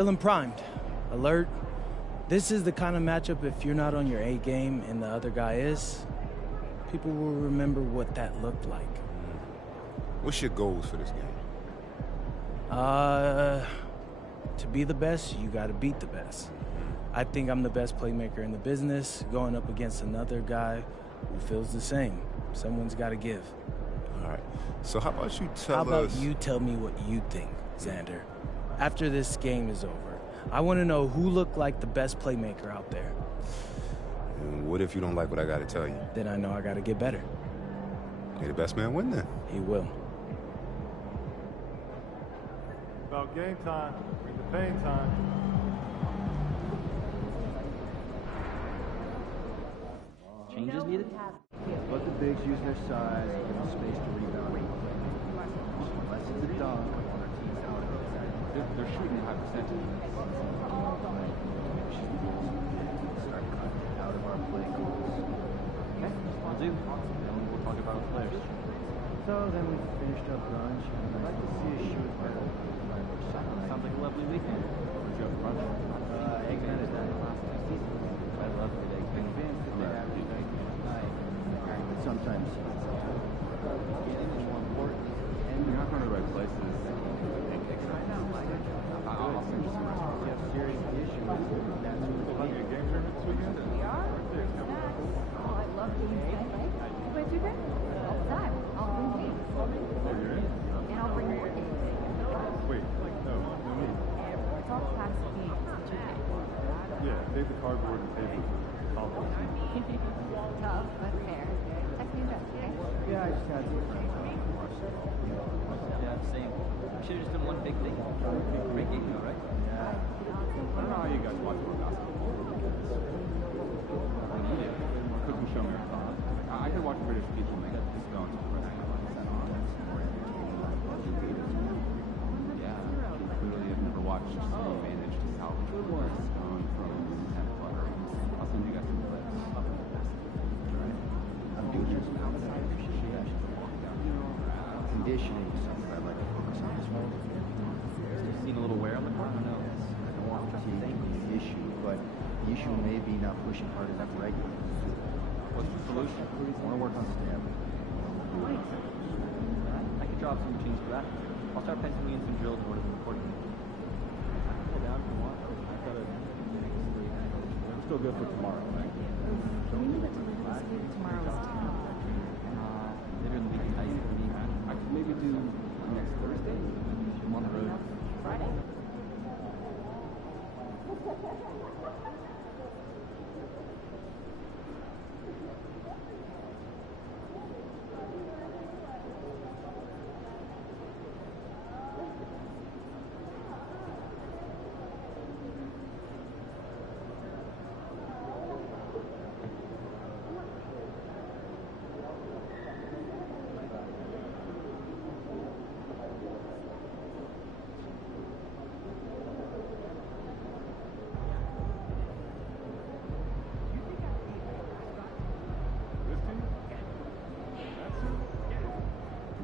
Feeling primed, alert. This is the kind of matchup if you're not on your A game and the other guy is, people will remember what that looked like. What's your goals for this game? To be the best, you got to beat the best. I think I'm the best playmaker in the business, going up against another guy who feels the same. Someone's got to give. All right. So how about you tell us... How about you tell me what you think, Xander? After this game is over, I want to know who looked like the best playmaker out there. And what if you don't like what I got to tell you? Then I know I got to get better. May the best man win then. He will. About game time, bring the pain time. Changes needed? Let the bigs use their size and give them space to rebound. Unless it's a dunk on our team's out of it. They're shooting at high percentage. Start cutting out of our play goals. Okay, I'll do. Then we'll talk about players. So then we finished up lunch, and I'd like to see us shoot better. Sounds like a lovely weekend. Where'd you have for brunch? Egg Benedict last 2 seasons. I love good egg. Convinced that they average egg night. But sometimes getting is more important. And You're not going to the right places. Right now, like, I'll send you some restaurants. you have serious issues. That's what Your game tournament this weekend? We are. Oh, I love games. You play 2K? All the time. I'll bring games. Oh, you're in? And I'll bring more games. Wait, like, no me. It's all past games. 2K. Yeah, save the cardboard and tables. Tough, but fair. Text me address, okay? Yeah, I just had some friends on Yeah, same. We should have just done one big thing. Great game, though, right? Yeah. I don't know how you guys watch more basketball. Cooking show marathon. I could watch British people make it just go until the rest of the Yeah, clearly I've never watched someone manage to salvage a stone from 10 plus. I'll send you guys some clips. I'm doing this now. Conditioning is something I'd like to focus on as well. Seen a little wear on the court? No. I don't want to take the issue, but the issue may be not pushing hard enough regularly. What's the solution? I want to work on stamina. I could drop some routines for that. I'll start penciling in some drills in order to record them. Pull down if you want. I've got I'm still good for tomorrow, right? Can you move it to later this week? Tomorrow is 10. Later in the week, I could maybe do next Thursday. I'm on the road. Friday?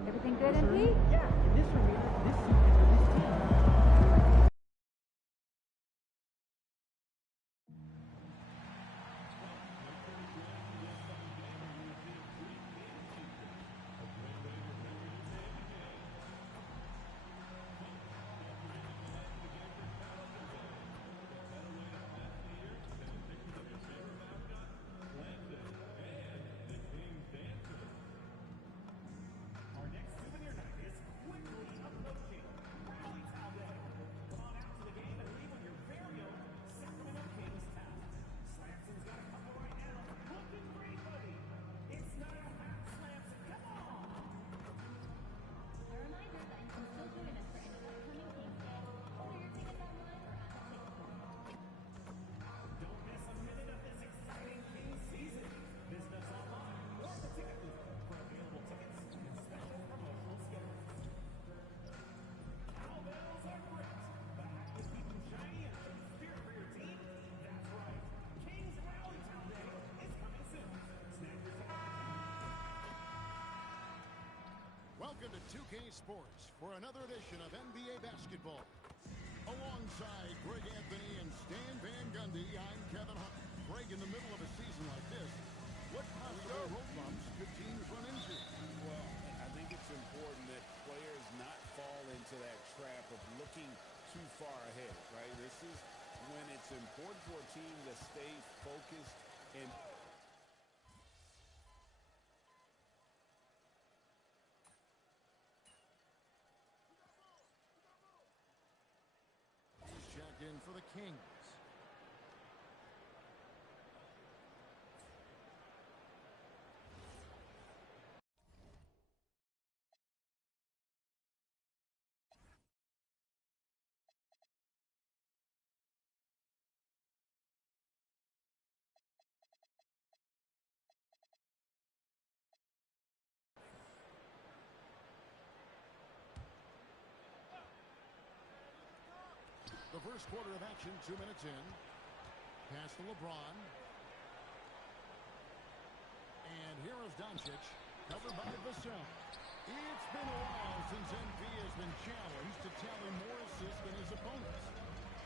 Everything good, MP? Yeah, this for me. This team. Welcome to 2K Sports for another edition of NBA basketball. Along Alongside Greg Anthony and Stan Van Gundy, I'm Kevin Hart. Greg, in the middle of a season like this, what possible road bumps could teams run into? Well, I think it's important that players not fall into that trap of looking too far ahead, right? This is when it's important for a team to stay focused and Checked in for the Kings. The first quarter of action, 2 minutes in. Pass to LeBron. And here is Doncic, covered by Vassell. It's been a while since MP has been challenged to tally more assists than his opponents.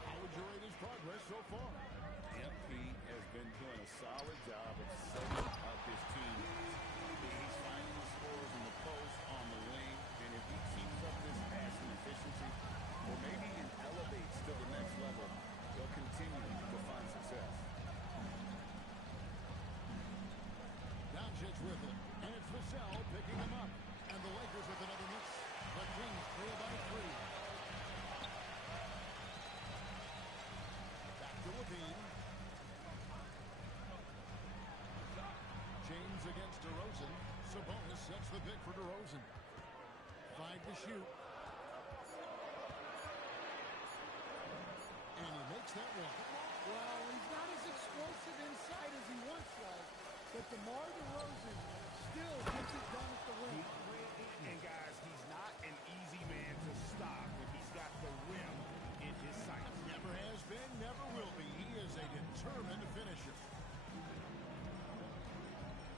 How would you rate his progress so far? MP has been doing a solid job of setting up his team. He's finding the scores in the post, on the wing, and if he keeps up this passing efficiency, or maybe even elevates to the next level, they'll continue to find success. Doncic with it, and it's Vassell picking him up. And the Lakers with another miss. The Kings trail by 3. Back to Levine. James against DeRozan. Sabonis sets the pick for DeRozan. 5 to shoot. And he makes that one. Well, he's not as explosive inside as he once was, but DeMar DeRozan still gets it done at the rim. And guys, he's not an easy man to stop when he's got the rim in his sights. Never has been, never will be. He is a determined finisher.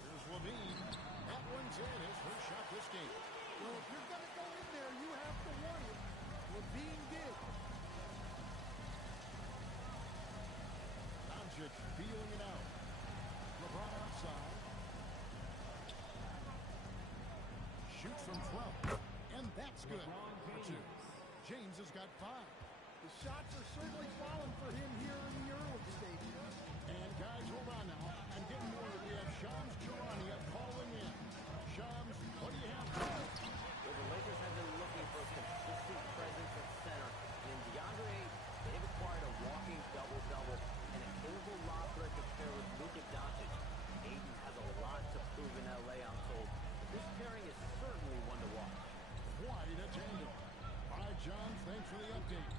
Here's Levine. That one's in. His first shot this game. Well, if you're going to go in there, you have to want it. Levine did. Doncic feeling it out. LeBron outside. Shoots from 12. And that's good. James has got 5. The shots are certainly falling for him here in the early stages. And guys, hold on now. I'm getting more. We have Shams Charania calling in. Shams, what do you have? Well, the Lakers have been looking for a consistent presence at center. And in DeAndre, they've acquired a walking double-double and a capable lob threat to pair with Luka Doncic. Ayton has a lot to prove in L.A., I'm told. This pairing is certainly one to watch. Quite a tandem. Bye, John. Thanks for the update.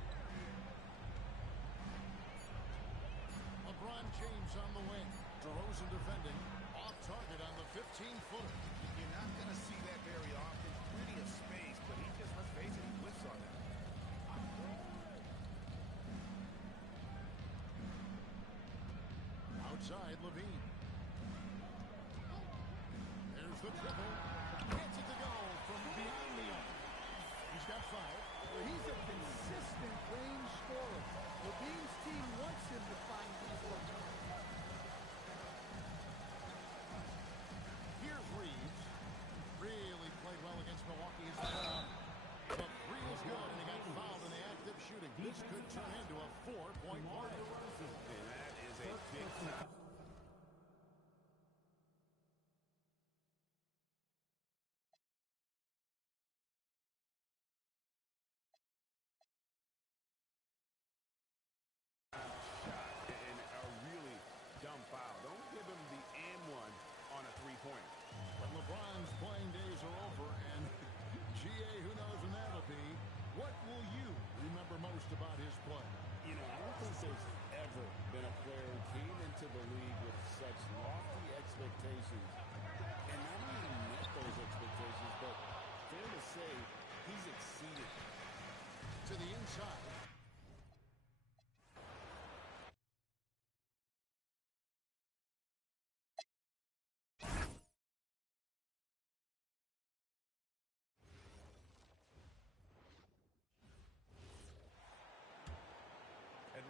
LeBron James on the wing. DeRozan defending. Off target on the 15-footer. You're not going to see that very often. Plenty of space, but he just, let's face it, he whiffs on that. Outside, Levine. There's the triple. Gets it to go from beyond the arc. He's got 5. Well, he's a consistent range scorer. Levine's team wants him to find these looks. Here's Reeves. Really played well against Milwaukee. His but 3 is good, and he got fouled in the act of shooting. This could turn into a 4-point play. And that is a big foul.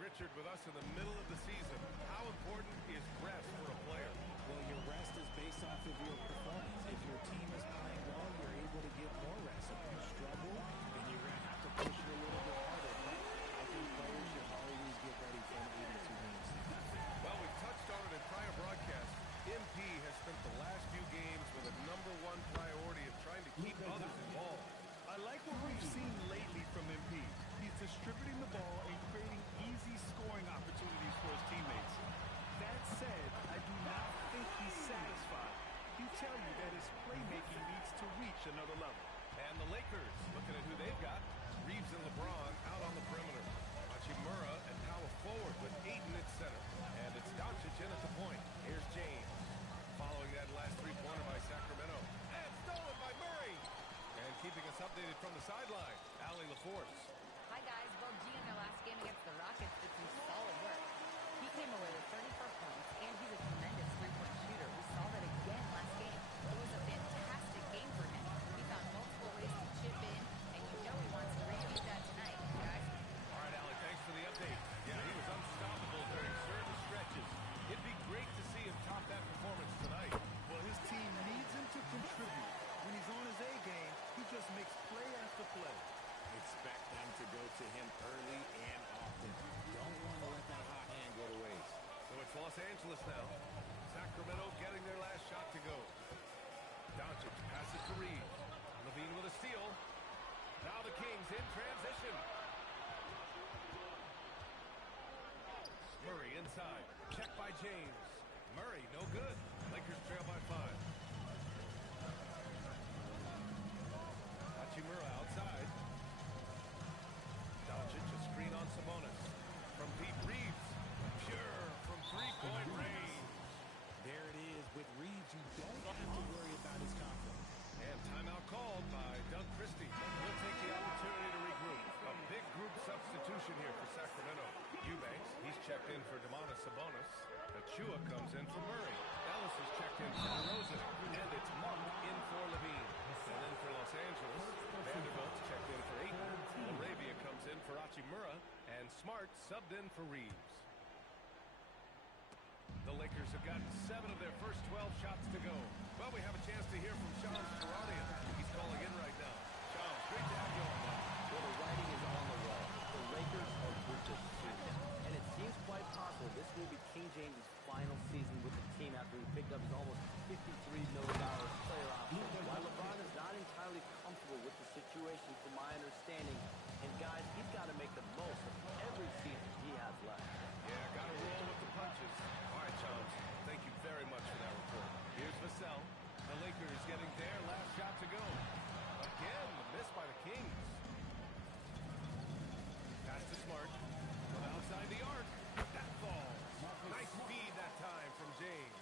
Richard with us in the middle of the season. How important is rest for a player? Well, your rest is based off of your performance. If your team is playing well, you're able to get more rest. If you struggle, then you're going to have to push it a little bit harder. But I think players should always get ready for an 82-game season. Well, we've touched on it in prior broadcasts. MP has spent the last few games with a #1 priority of trying to keep others involved. I like what we've seen lately from MP. He's distributing the ball and creating easy scoring opportunities for his teammates. That said, I do not think he's satisfied. He'll tell you that his playmaking needs to reach another level. And the Lakers, looking at who they've got, Reeves and LeBron out on the perimeter. Hachimura and Power forward with Ayton at center. And it's Doncic in at the point. Here's James. Following that last three-pointer by Sacramento. And stolen by Murray. And keeping us updated from the sideline, Allie LaForce. Hi, guys. Well, G in their last game against the Rockets did some solid work. He came away with 34 points, and he's a tremendous three-point shooter. We saw that again last game. It was a fantastic game for him. He found multiple ways to chip in, and you know he wants to repeat that tonight, guys. All right, Allie, thanks for the update. Yeah, he was unstoppable during certain stretches. It'd be great to see him top that performance tonight. Well, his team needs him to contribute. When he's on his A game, he just makes play after play. Expect them to go to him early and often. Don't want to let that hot hand go to waste. So it's Los Angeles now. Sacramento getting their last shot to go. Doncic passes to Reeves. Levine with a steal. Now the Kings in transition. Murray inside. Check by James. Murray, no good. Lakers trail by 5. Hachimura outside. Doncic a screen on Sabonis. From deep, Reeves. Pure from three-point range. There it is. With Reeves, you don't have to worry about his confidence. And timeout called by Doug Christie. We'll take the opportunity to regroup. A big group substitution here for Sacramento. Eubanks, he's checked in for Domantas Sabonis. Achua comes in for Murray. Ellis is checked in for DeRozan. And it's Monk in for Levine. And then for Los Angeles, Vanderbilt's checked in for Ayton. Arabia comes in for Hachimura. And Smart subbed in for Reeves. The Lakers have gotten 7 of their first 12 shots to go. Well, we have a chance to hear from Shams Charania. He's calling in right now. Shams, great to have you on. Well, the writing is on the wall. The Lakers are good to see. And it seems quite possible this will be King James' final season with the team after he picked up his almost $53 million player option. While LeBron is not entirely comfortable with the situation from my understanding, and guys, he's got to make the most of every season he has left. Yeah, got to roll with the punches. All right, Shams, thank you very much for that report. Here's Vassell. The Lakers getting their last shot to go. Again, the miss by the Kings. Pass to Smart. From outside the arc. That falls. Nice speed that time from James.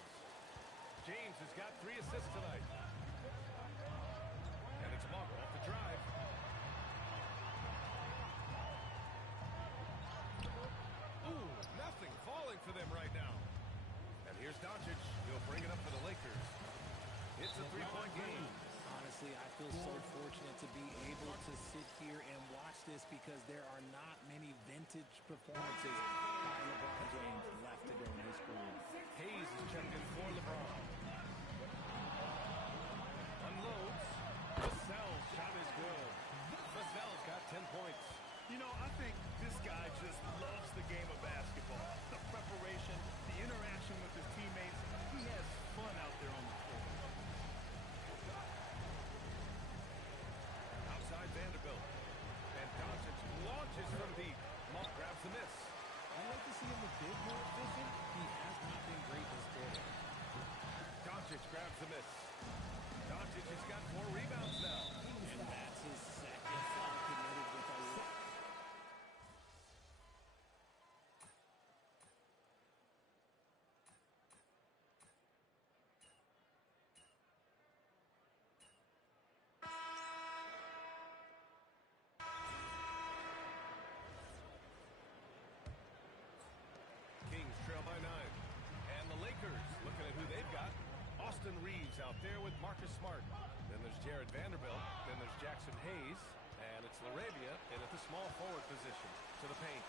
James has got 3 assists tonight. And it's Monk off the drive. Ooh, nothing falling for them right now. And here's Doncic. He'll bring it up for the Lakers. It's a 3-point game. Honestly, I feel so fortunate to be able to sit here and watch this because there are not many vintage performances by LeBron James left to go in his career. Hayes is checked in for LeBron. Unloads. Vassell's shot is good. Vassell's got 10 points. You know, I think this guy just loves the game of basketball. The preparation, the interaction with his teammates. He has fun out there on the floor. Outside Vanderbilt. And Doncic launches from deep. Monk grabs the miss. I'd like to see him a bit more efficient. He has not been great this quarter. Doncic grabs the miss. Doncic has got 4 rebounds now. And that's his second foul committed with a lot. Kings trail by 9. And the Lakers looking at who they've got. Austin Reeves out there with Marcus Smart. Then there's Jared Vanderbilt. Then there's Jackson Hayes. And it's LaRavia in at the small forward position. To the paint.